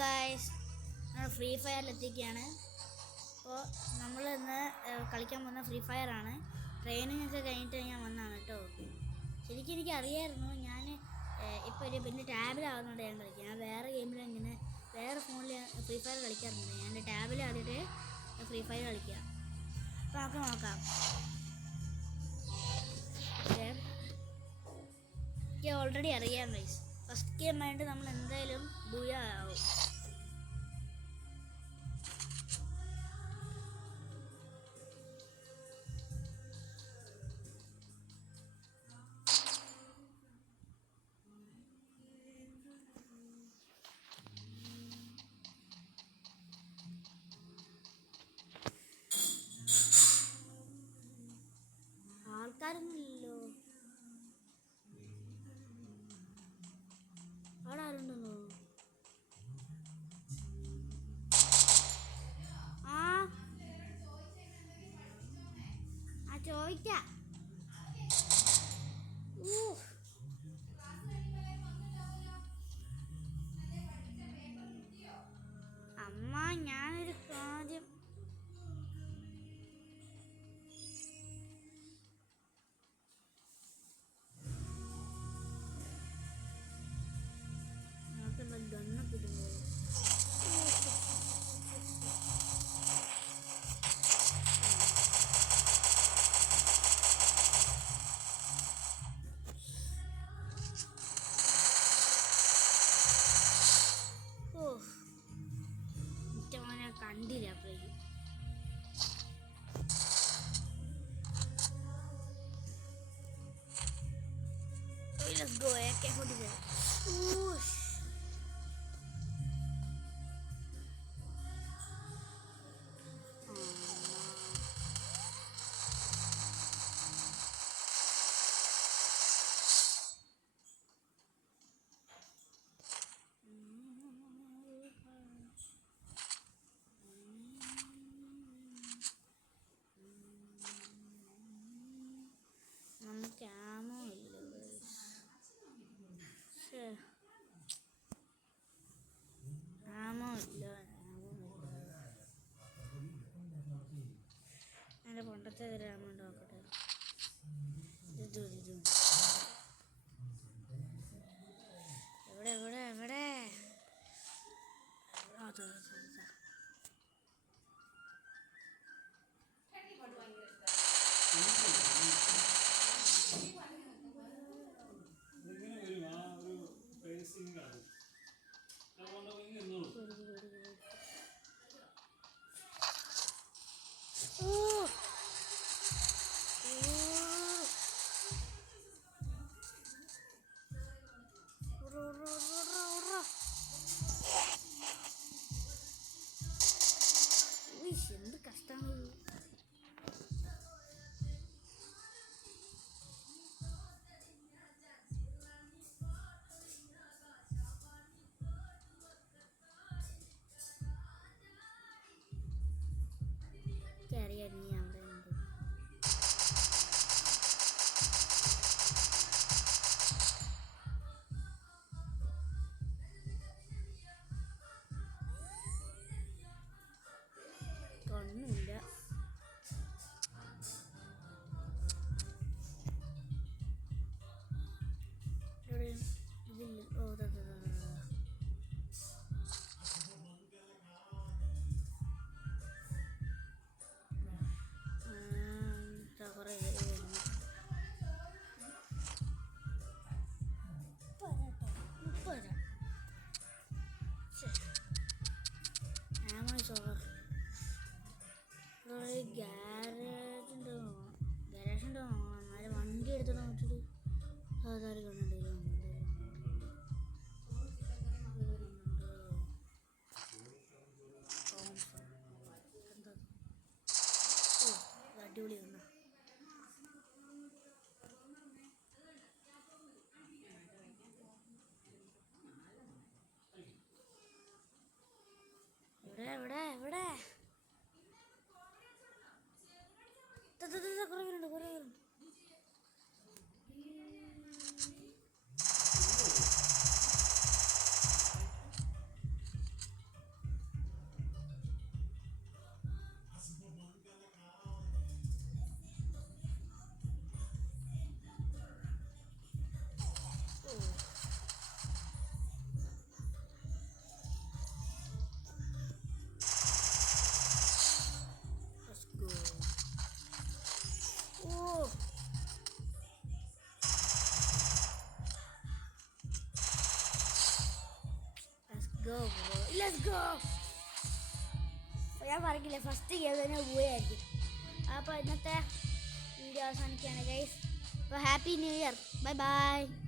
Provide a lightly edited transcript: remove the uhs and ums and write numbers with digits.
Guys, നമ്മൾ free ഫയറിലെത്തിക്കുകയാണ്. അപ്പോൾ നമ്മൾ ഇന്ന് കളിക്കാൻ പോകുന്ന ഫ്രീ ഫയറാണ്. ട്രെയിനിങ് ഒക്കെ കഴിഞ്ഞിട്ട് ഞാൻ വന്നതാണ് കേട്ടോ. ശരിക്കും എനിക്ക് അറിയായിരുന്നു. ഞാൻ ഇപ്പോൾ പിന്നെ ടാബിലാവുന്നതുകൊണ്ട് ഞാൻ കളിക്കുക. ഞാൻ വേറെ ഗെയിമിൽ ഇങ്ങനെ വേറെ ഫോണിൽ ഫ്രീ ഫയർ കളിക്കാറുണ്ട്. ഞാൻ എൻ്റെ ടാബിൽ ആദ്യത്തെ ഫ്രീ ഫയർ കളിക്കുക. അപ്പോൾ നമുക്ക് നോക്കാം. എനിക്ക് ഓൾറെഡി അറിയാം ഗൈസ്. ഫസ്റ്റ് ഗെയിം ആയിട്ട് നമ്മൾ എന്തായാലും ബൂയാവും. ആൾക്കാരൊന്നുമില്ലല്ലോ. അവിടെ ആരുണ്ടെന്നോ? ചോദിക്കാം. അമ്മ, ഞാനൊരു കാര്യം ഗണ്ണൊക്കെ ഇടുമ്പോൾ മോനെ കണ്ടില്ല. അപ്പോഴേക്കും let's go. AK-47. നമുക്ക് ആമോ ഇല്ല. ആമോ ഇല്ല. എൻ്റെ പണ്ടത്തെ ആമോ നോക്കട്ടെ. എവിടെ എവിടെ എവിടെ? എന്ത് കഷ്ടമാണ്. അറിയാം നീ അവിടെ ഉണ്ട്. കണ്ണില്ല. ഇതില്ല. ഓ കുറേ ഗ്യാരേജ് ഉണ്ടോ എന്നാലും വണ്ടി എടുത്തോണ്ട് നോക്കിയിട്ട് സാധാരണ കണ്ടില്ല. അടിപൊളി വന്ന എവിടെ എവിടെ എവിടെ? കുറേ പേരുണ്ട്. ഞാൻ പറഞ്ഞില്ലേ ഫസ്റ്റ് ഗെയിം തന്നെ പോയായിരിക്കും. അപ്പോൾ ഇന്നത്തെ വീഡിയോ അവസാനിക്കുകയാണ് ഗൈസ്. അപ്പോൾ happy new year. Bye bye.